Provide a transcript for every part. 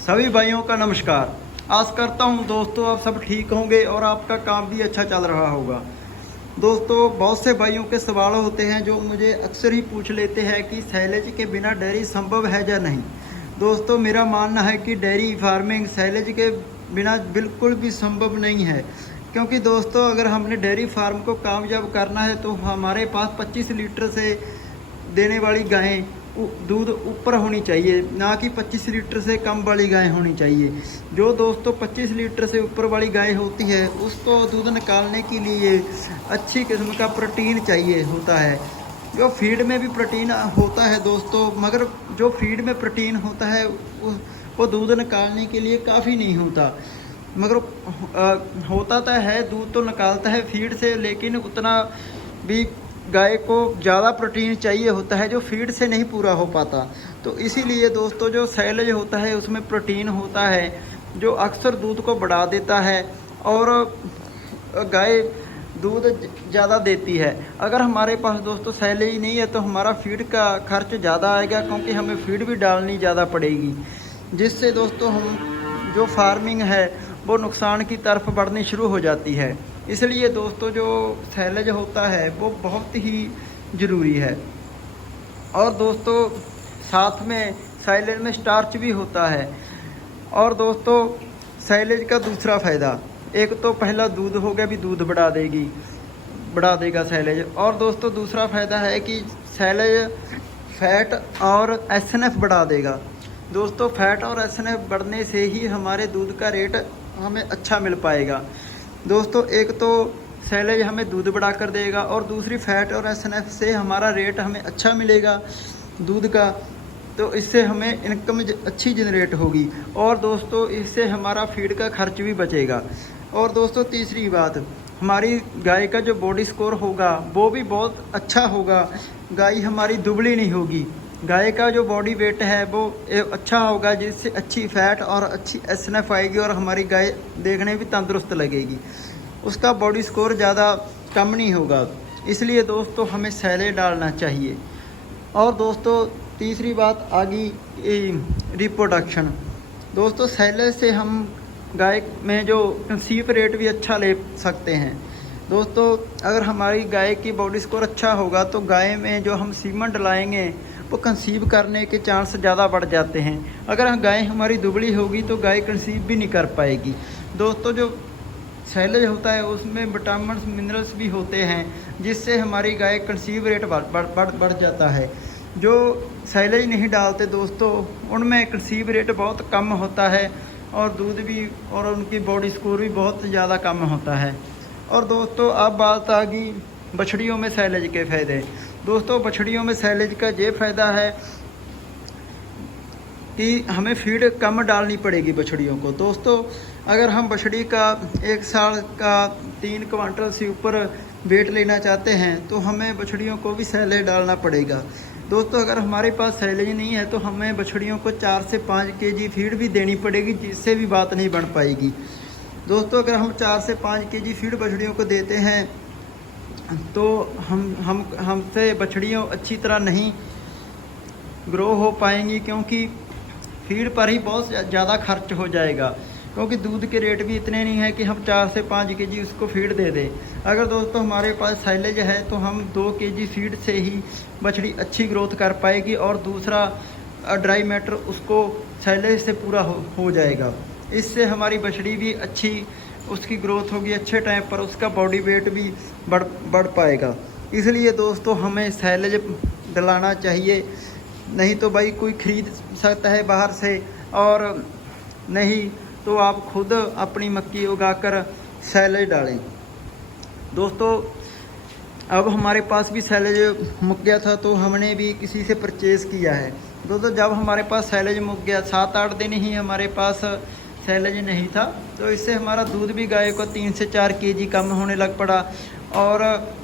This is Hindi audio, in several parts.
सभी भाइयों का नमस्कार। आस करता हूं दोस्तों आप सब ठीक होंगे और आपका काम भी अच्छा चल रहा होगा। दोस्तों बहुत से भाइयों के सवाल होते हैं जो मुझे अक्सर ही पूछ लेते हैं कि साइलेज के बिना डेयरी संभव है या नहीं। दोस्तों मेरा मानना है कि डेयरी फार्मिंग साइलेज के बिना बिल्कुल भी संभव नहीं है, क्योंकि दोस्तों अगर हमने डेयरी फार्म को कामयाब करना है तो हमारे पास 25 लीटर से देने वाली गायें दूध ऊपर होनी चाहिए, ना कि 25 लीटर से कम वाली गाय होनी चाहिए। जो दोस्तों 25 लीटर से ऊपर वाली गाय होती है उसको दूध निकालने के लिए अच्छी किस्म का प्रोटीन चाहिए होता है। जो फीड में भी प्रोटीन होता है दोस्तों, मगर जो फीड में प्रोटीन होता है वो दूध निकालने के लिए काफ़ी नहीं होता। मगर होता तो है, दूध तो निकालता है फीड से, लेकिन उतना भी गाय को ज़्यादा प्रोटीन चाहिए होता है जो फीड से नहीं पूरा हो पाता। तो इसीलिए दोस्तों जो साइलेज होता है उसमें प्रोटीन होता है जो अक्सर दूध को बढ़ा देता है और गाय दूध ज़्यादा देती है। अगर हमारे पास दोस्तों साइलेज नहीं है तो हमारा फीड का खर्च ज़्यादा आएगा, क्योंकि हमें फीड भी डालनी ज़्यादा पड़ेगी, जिससे दोस्तों हम जो फार्मिंग है वो नुकसान की तरफ बढ़नी शुरू हो जाती है। इसलिए दोस्तों जो साइलेज होता है वो बहुत ही ज़रूरी है। और दोस्तों साथ में साइलेज में स्टार्च भी होता है। और दोस्तों साइलेज का दूसरा फ़ायदा, एक तो पहला दूध हो गया, भी दूध बढ़ा देगा साइलेज। और दोस्तों दूसरा फ़ायदा है कि साइलेज फैट और एसएनएफ बढ़ा देगा। दोस्तों फैट और एसएनएफ बढ़ने से ही हमारे दूध का रेट हमें अच्छा मिल पाएगा। दोस्तों एक तो साइलेज हमें दूध बढ़ा कर देगा और दूसरी फैट और एसएनएफ से हमारा रेट हमें अच्छा मिलेगा दूध का, तो इससे हमें इनकम अच्छी जनरेट होगी और दोस्तों इससे हमारा फीड का खर्च भी बचेगा। और दोस्तों तीसरी बात, हमारी गाय का जो बॉडी स्कोर होगा वो भी बहुत अच्छा होगा। गाय हमारी दुबली नहीं होगी, गाय का जो बॉडी वेट है वो अच्छा होगा, जिससे अच्छी फैट और अच्छी एसएनएफ आएगी और हमारी गाय देखने में भी तंदुरुस्त लगेगी। उसका बॉडी स्कोर ज़्यादा कम नहीं होगा। इसलिए दोस्तों हमें साइलेज डालना चाहिए। और दोस्तों तीसरी बात आ गई रिप्रोडक्शन। दोस्तों साइलेज से हम गाय में जो कंसीव रेट भी अच्छा ले सकते हैं। दोस्तों अगर हमारी गाय की बॉडी स्कोर अच्छा होगा तो गाय में जो हम सीमन डलाएंगे वो कंसीव करने के चांस ज़्यादा बढ़ जाते हैं। अगर गाय हमारी दुबली होगी तो गाय कंसीव भी नहीं कर पाएगी। दोस्तों जो साइलेज होता है उसमें विटामिन मिनरल्स भी होते हैं, जिससे हमारी गाय कंसीव रेट बढ़ जाता है। जो साइलेज नहीं डालते दोस्तों उनमें कंसीव रेट बहुत कम होता है और दूध भी और उनकी बॉडी स्कोर भी बहुत ज़्यादा कम होता है। और दोस्तों अब बात आ गई बछड़ियों में साइलेज के फ़ायदे। दोस्तों बछड़ियों में साइलेज का ये फ़ायदा है कि हमें फीड कम डालनी पड़ेगी बछड़ियों को। दोस्तों अगर हम बछड़ी का 1 साल का 3 क्विंटल से ऊपर वेट लेना चाहते हैं तो हमें बछड़ियों को भी साइलेज डालना पड़ेगा। दोस्तों अगर हमारे पास साइलेज नहीं है तो हमें बछड़ियों को 4 से 5 केजी फीड भी देनी पड़ेगी, जिससे भी बात नहीं बन पाएगी। दोस्तों अगर हम 4 से 5 केजी फीड बछड़ियों को देते हैं तो हमसे बछड़ियों अच्छी तरह नहीं ग्रो हो पाएंगी, क्योंकि फीड पर ही बहुत ज़्यादा खर्च हो जाएगा, क्योंकि दूध के रेट भी इतने नहीं है कि हम 4 से 5 केजी उसको फीड दे दें। अगर दोस्तों हमारे पास साइलेज है तो हम 2 केजी फीड से ही बछड़ी अच्छी ग्रोथ कर पाएगी और दूसरा ड्राई मैटर उसको साइलेज से पूरा हो जाएगा। इससे हमारी बछड़ी भी अच्छी उसकी ग्रोथ होगी, अच्छे टाइम पर उसका बॉडी वेट भी बढ़ पाएगा। इसलिए दोस्तों हमें साइलेज डलाना चाहिए, नहीं तो भाई कोई खरीद सकता है बाहर से, और नहीं तो आप खुद अपनी मक्की उगाकर साइलेज डालें। दोस्तों अब हमारे पास भी साइलेज मुक गया था तो हमने भी किसी से परचेज़ किया है। दोस्तों जब हमारे पास साइलेज मुक गया 7-8 दिन ही हमारे पास साइलेज नहीं था, तो इससे हमारा दूध भी गाय को 3 से 4 केजी कम होने लग पड़ा और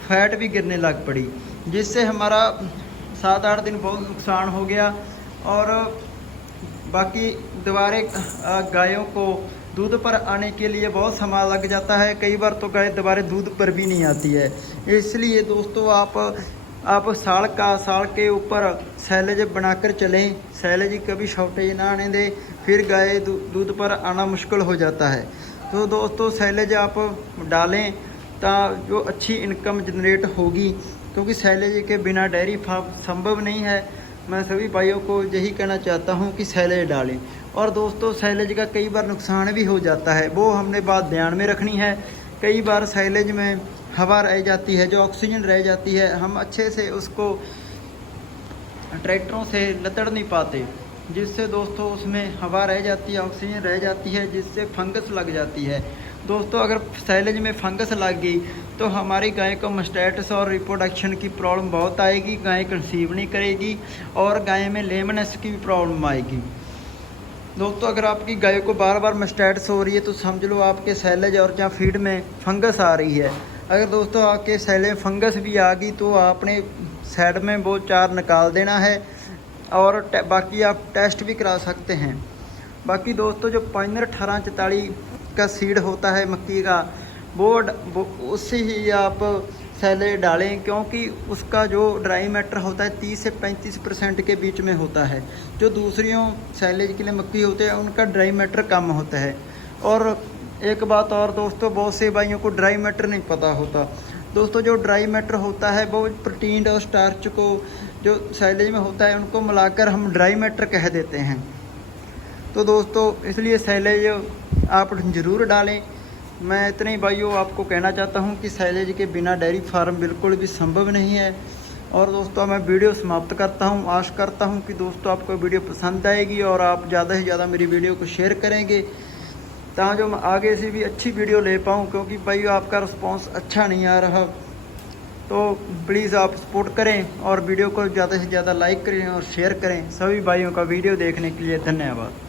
फैट भी गिरने लग पड़ी, जिससे हमारा 7-8 दिन बहुत नुकसान हो गया। और बाकी दोबारा गायों को दूध पर आने के लिए बहुत समय लग जाता है, कई बार तो गाय दोबारा दूध पर भी नहीं आती है। इसलिए दोस्तों आप आप साल के ऊपर सैलेज बनाकर चलें, सैलेज की कभी शॉर्टेज ना आने दें, फिर गाय दूध पर आना मुश्किल हो जाता है। तो दोस्तों सैलेज आप डालें तो जो अच्छी इनकम जनरेट होगी, क्योंकि सैलेज के बिना डेयरी फार्म संभव नहीं है। मैं सभी भाइयों को यही कहना चाहता हूं कि सैलेज डालें। और दोस्तों सैलेज का कई बार नुकसान भी हो जाता है, वो हमने बात ध्यान में रखनी है। कई बार सैलेज में हवा रह जाती है, जो ऑक्सीजन रह जाती है, हम अच्छे से उसको ट्रैक्टरों से लतड़ नहीं पाते, जिससे दोस्तों उसमें हवा रह जाती है, ऑक्सीजन रह जाती है, जिससे फंगस लग जाती है। दोस्तों अगर सैलेज में फंगस लग गई तो हमारी गाय को मस्टैटिस और रिप्रोडक्शन की प्रॉब्लम बहुत आएगी, गाय कंसीव नहीं करेगी और गाय में लेमनेस की भी प्रॉब्लम आएगी। दोस्तों अगर आपकी गाय को बार बार मस्टैटिस हो रही है तो समझ लो आपके सैलेज और या फीड में फंगस आ रही है। अगर दोस्तों आपके सैलेज में फंगस भी आ गई तो आपने साइड में वो 4 निकाल देना है और बाकी आप टेस्ट भी करा सकते हैं। बाकी दोस्तों जो पाइनर 1844 का सीड होता है मक्की का, वो उससे ही आप सैलेज डालें, क्योंकि उसका जो ड्राई मैटर होता है 30 से 35% के बीच में होता है। जो दूसरियों सैलेज के लिए मक्की होते हैं उनका ड्राई मैटर कम होता है। और एक बात और दोस्तों, बहुत से भाइयों को ड्राई मैटर नहीं पता होता। दोस्तों जो ड्राई मैटर होता है वो प्रोटीन और स्टार्च को जो सैलेज में होता है उनको मिलाकर हम ड्राई मैटर कह देते हैं। तो दोस्तों इसलिए सैलेज आप ज़रूर डालें। मैं इतने ही भाइयों आपको कहना चाहता हूं कि सैलेज के बिना डेयरी फार्म बिल्कुल भी संभव नहीं है। और दोस्तों मैं वीडियो समाप्त करता हूं। आशा करता हूं कि दोस्तों आपको वीडियो पसंद आएगी और आप ज़्यादा से ज़्यादा मेरी वीडियो को शेयर करेंगे, ताकि मैं आगे से भी अच्छी वीडियो ले पाऊँ, क्योंकि भाइयों आपका रिस्पॉन्स अच्छा नहीं आ रहा। तो प्लीज़ आप सपोर्ट करें और वीडियो को ज़्यादा से ज़्यादा लाइक करें और शेयर करें। सभी भाइयों का वीडियो देखने के लिए धन्यवाद।